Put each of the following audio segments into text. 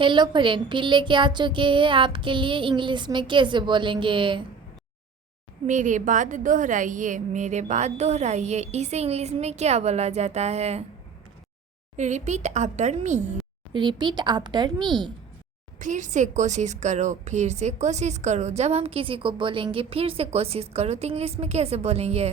Hello friend, फिर लेके आ चुके हैं आपके लिए इंग्लिश में कैसे बोलेंगे। मेरे बाद दोहराइए, मेरे बाद दोहराइए, इसे इंग्लिश में क्या बोला जाता है। Repeat after me, repeat after me. फिर से कोशिश करो, फिर से कोशिश करो। जब हम किसी को बोलेंगे फिर से कोशिश करो तो इंग्लिश में कैसे बोलेंगे।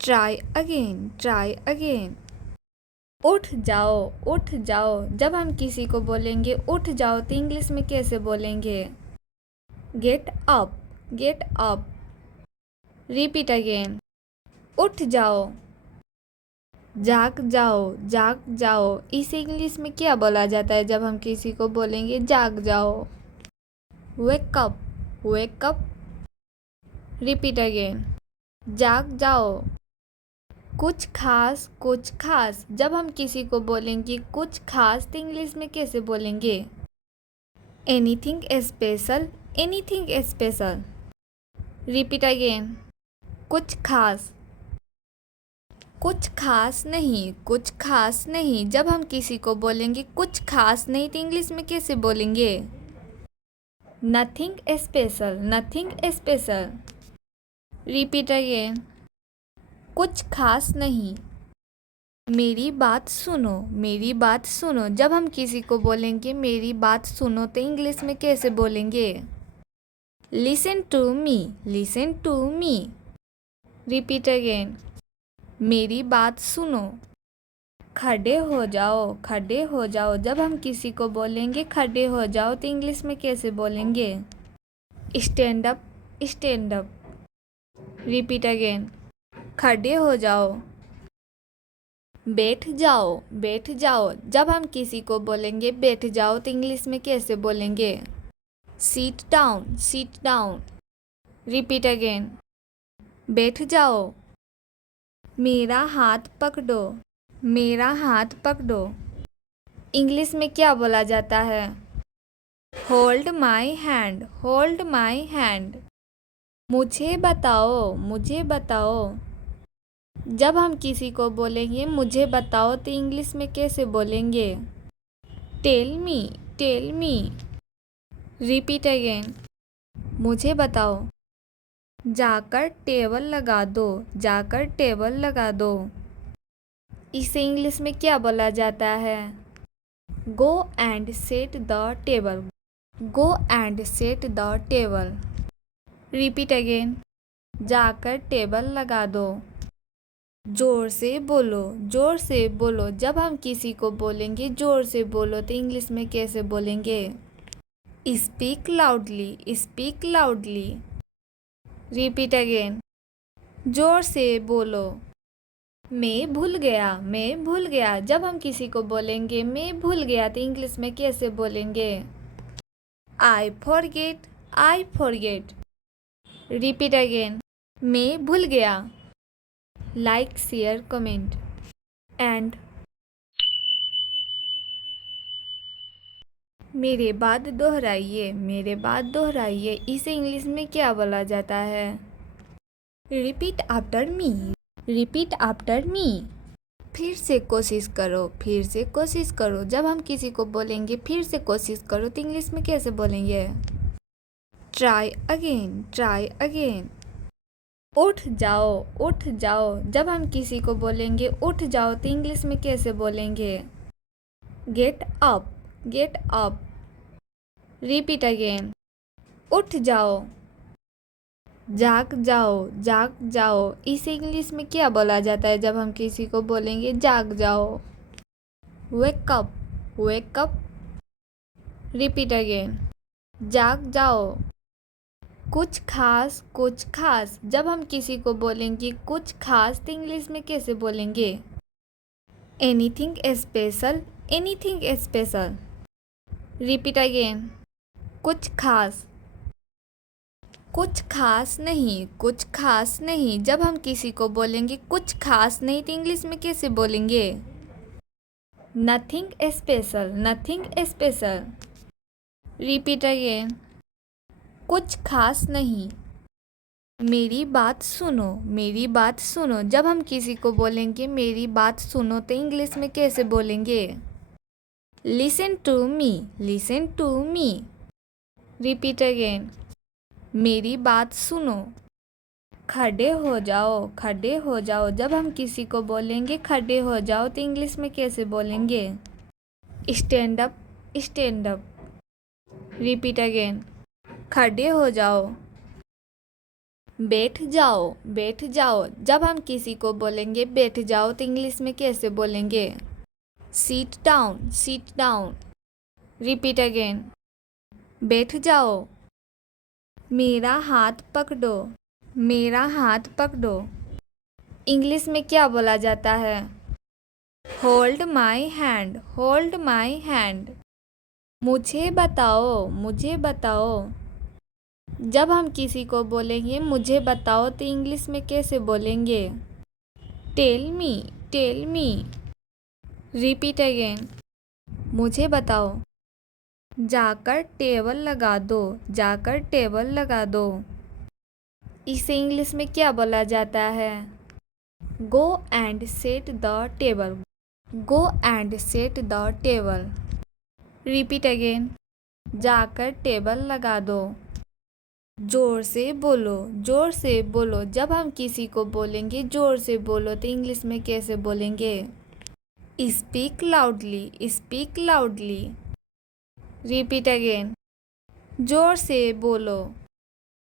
Try again, try again. उठ जाओ, उठ जाओ। जब हम किसी को बोलेंगे उठ जाओ तो इंग्लिश में कैसे बोलेंगे। Get up, get up. Repeat again. उठ जाओ, जाग जाओ, जाग जाओ। इसे इंग्लिश में क्या बोला जाता है जब हम किसी को बोलेंगे जाग जाओ। Wake up, wake up. Repeat again. जाग जाओ। कुछ खास, कुछ खास। जब हम किसी को बोलेंगे कुछ खास तो इंग्लिश में कैसे बोलेंगे। Anything special, anything special. Repeat again. कुछ खास, कुछ खास नहीं, कुछ खास नहीं। जब हम किसी को बोलेंगे कुछ खास नहीं तो इंग्लिश में कैसे बोलेंगे। Nothing special, nothing special. Repeat again. कुछ खास नहीं। मेरी बात सुनो, मेरी बात सुनो। जब हम किसी को बोलेंगे मेरी बात सुनो तो इंग्लिश में कैसे बोलेंगे। Listen to me, listen to me. Repeat again. मेरी बात सुनो। खड़े हो जाओ, खड़े हो जाओ। जब हम किसी को बोलेंगे खड़े हो जाओ तो इंग्लिश में कैसे बोलेंगे। Stand up, stand up. Repeat again. खड़े हो जाओ। बैठ जाओ, बैठ जाओ। जब हम किसी को बोलेंगे बैठ जाओ तो इंग्लिश में कैसे बोलेंगे। Seat down, seat down. Repeat again. बैठ जाओ। मेरा हाथ पकड़ो, मेरा हाथ पकड़ो। इंग्लिश में क्या बोला जाता है। Hold my hand, hold my hand. मुझे बताओ, मुझे बताओ। जब हम किसी को बोलेंगे मुझे बताओ तो इंग्लिश में कैसे बोलेंगे। Tell me, tell me. Repeat again. मुझे बताओ। जाकर टेबल लगा दो, जाकर टेबल लगा दो। इसे इंग्लिश में क्या बोला जाता है। Go and set the table, go and set the table. Repeat again. जाकर टेबल लगा दो। जोर से बोलो, जोर से बोलो। जब हम किसी को बोलेंगे जोर से बोलो तो इंग्लिश में कैसे बोलेंगे। Speak loudly, speak loudly. Repeat again. जोर से बोलो। मैं भूल गया, मैं भूल गया। जब हम किसी को बोलेंगे मैं भूल गया तो इंग्लिश में कैसे बोलेंगे। I forget, I forget. Repeat again. मैं भूल गया। Like share comment and. मेरे बाद दोहराइए, मेरे बाद दोहराइए। इसे इंग्लिश में क्या बोला जाता है। Repeat after me, repeat after me. फिर से कोशिश करो, फिर से कोशिश करो। जब हम किसी को बोलेंगे फिर से कोशिश करो तो इंग्लिश में कैसे बोलेंगे। Try again, try again. उठ जाओ, उठ जाओ। जब हम किसी को बोलेंगे उठ जाओ तो इंग्लिश में कैसे बोलेंगे। Get up, get up. Repeat again. उठ जाओ। जाग जाओ, जाग जाओ। इसे इंग्लिश में क्या बोला जाता है जब हम किसी को बोलेंगे जाग जाओ। Wake up, wake up. Repeat again. जाग जाओ। कुछ खास, कुछ खास। जब हम किसी को बोलेंगे कुछ खास तो इंग्लिश में कैसे बोलेंगे। Anything special, anything special. Repeat again. कुछ खास, कुछ खास नहीं, कुछ खास नहीं। जब हम किसी को बोलेंगे कुछ खास नहीं तो इंग्लिश में कैसे बोलेंगे। Nothing special, nothing special. Repeat again. कुछ खास नहीं। मेरी बात सुनो, मेरी बात सुनो। जब हम किसी को बोलेंगे मेरी बात सुनो तो इंग्लिश में कैसे बोलेंगे। Listen to me, listen to me. Repeat again, मेरी बात सुनो। खड़े हो जाओ, खड़े हो जाओ। जब हम किसी को बोलेंगे खड़े हो जाओ तो इंग्लिश में कैसे बोलेंगे? Stand up, stand up. Repeat again, खड़े हो जाओ। बैठ जाओ, बैठ जाओ। जब हम किसी को बोलेंगे बैठ जाओ तो इंग्लिश में कैसे बोलेंगे? Seat down, seat down. Repeat again, बैठ जाओ। मेरा हाथ पकड़ो, मेरा हाथ पकड़ो। इंग्लिश में क्या बोला जाता है? Hold my hand, hold my hand. मुझे बताओ, मुझे बताओ। जब हम किसी को बोलेंगे मुझे बताओ तो इंग्लिश में कैसे बोलेंगे? Tell me, tell me. Repeat again, मुझे बताओ। जाकर टेबल लगा दो, जाकर टेबल लगा दो। इसे इंग्लिश में क्या बोला जाता है? Go and set the table, go and set the table. Repeat again, जाकर टेबल लगा दो। जोर से बोलो, जोर से बोलो। जब हम किसी को बोलेंगे जोर से बोलो तो इंग्लिश में कैसे बोलेंगे? Speak loudly, speak loudly. Repeat again, जोर से बोलो।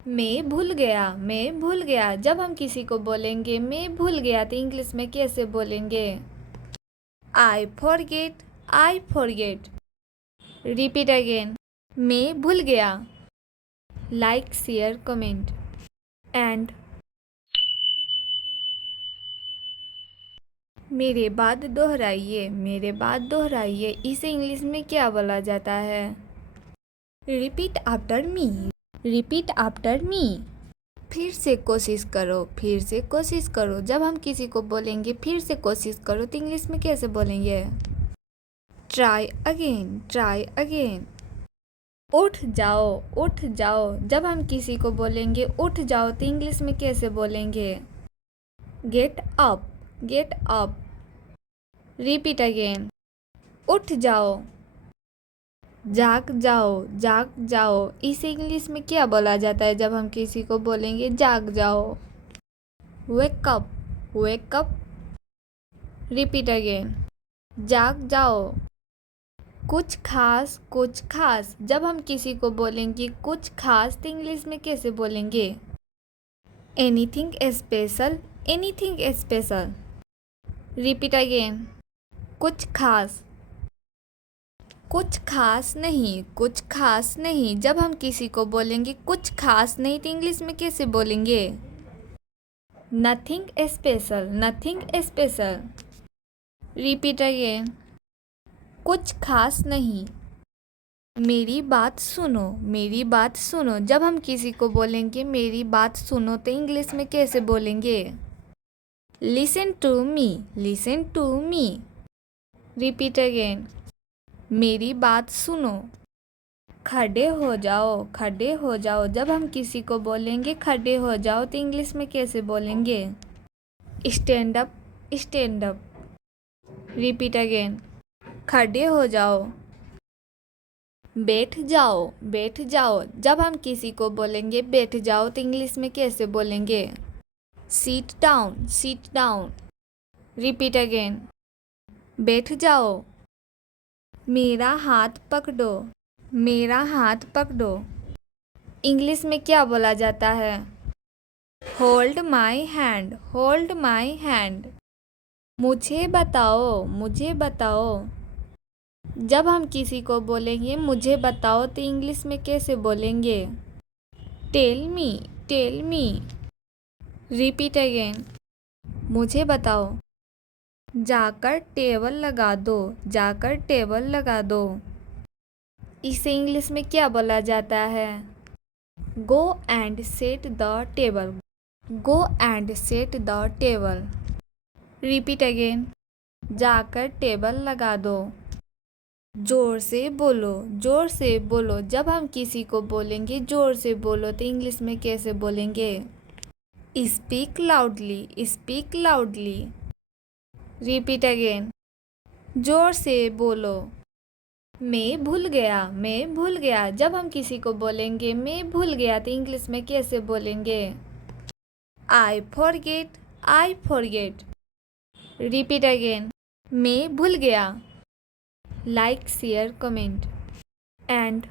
मैं भूल गया, मैं भूल गया। जब हम किसी को बोलेंगे मैं भूल गया तो इंग्लिश में कैसे बोलेंगे? I forget, I forget. Repeat again, मैं भूल गया। लाइक, शेयर, कमेंट एंड मेरे बाद दोहराइए, मेरे बाद दोहराइए। इसे इंग्लिश में क्या बोला जाता है? Repeat after me, repeat after me. फिर से कोशिश करो, फिर से कोशिश करो। जब हम किसी को बोलेंगे फिर से कोशिश करो तो इंग्लिश में कैसे बोलेंगे? Try again, try again. उठ जाओ, उठ जाओ। जब हम किसी को बोलेंगे उठ जाओ तो इंग्लिश में कैसे बोलेंगे? Get up, get up. Repeat again, उठ जाओ। जाग जाओ, जाग जाओ। इसे इंग्लिश में क्या बोला जाता है जब हम किसी को बोलेंगे जाग जाओ? Wake up, wake up. Repeat again, जाग जाओ। कुछ खास, कुछ खास। जब हम किसी को बोलेंगे कुछ खास तो इंग्लिश में कैसे बोलेंगे? Anything special, anything special. Repeat again, कुछ खास। कुछ खास नहीं, कुछ खास नहीं। जब हम किसी को बोलेंगे कुछ खास नहीं तो इंग्लिश में कैसे बोलेंगे? Nothing special, nothing special. Repeat again, कुछ खास नहीं। मेरी बात सुनो, मेरी बात सुनो। जब हम किसी को बोलेंगे मेरी बात सुनो तो इंग्लिश में कैसे बोलेंगे? Listen to me, listen to me. Repeat again, मेरी बात सुनो। खड़े हो जाओ, खड़े हो जाओ। जब हम किसी को बोलेंगे खड़े हो जाओ तो इंग्लिश में कैसे बोलेंगे? Stand up, stand up. Repeat again, खड़े हो जाओ। बैठ जाओ, बैठ जाओ। जब हम किसी को बोलेंगे बैठ जाओ तो इंग्लिश में कैसे बोलेंगे? Seat down, seat down. Repeat again, बैठ जाओ। मेरा हाथ पकड़ो, मेरा हाथ पकड़ो। इंग्लिश में क्या बोला जाता है? Hold my hand, hold my hand. मुझे बताओ, मुझे बताओ। जब हम किसी को बोलेंगे मुझे बताओ तो इंग्लिश में कैसे बोलेंगे? Tell me, tell me. Repeat again, मुझे बताओ। जाकर टेबल लगा दो, जाकर टेबल लगा दो। इसे इंग्लिश में क्या बोला जाता है? Go and set the table, go and set the table. Repeat again, जाकर टेबल लगा दो। जोर से बोलो, जोर से बोलो। जब हम किसी को बोलेंगे जोर से बोलो तो इंग्लिश में कैसे बोलेंगे? Speak loudly, speak loudly. Repeat again, जोर से बोलो। मैं भूल गया, मैं भूल गया। जब हम किसी को बोलेंगे मैं भूल गया तो इंग्लिश में कैसे बोलेंगे? I forget, I forget. Repeat again, मैं भूल गया। Like, share, comment and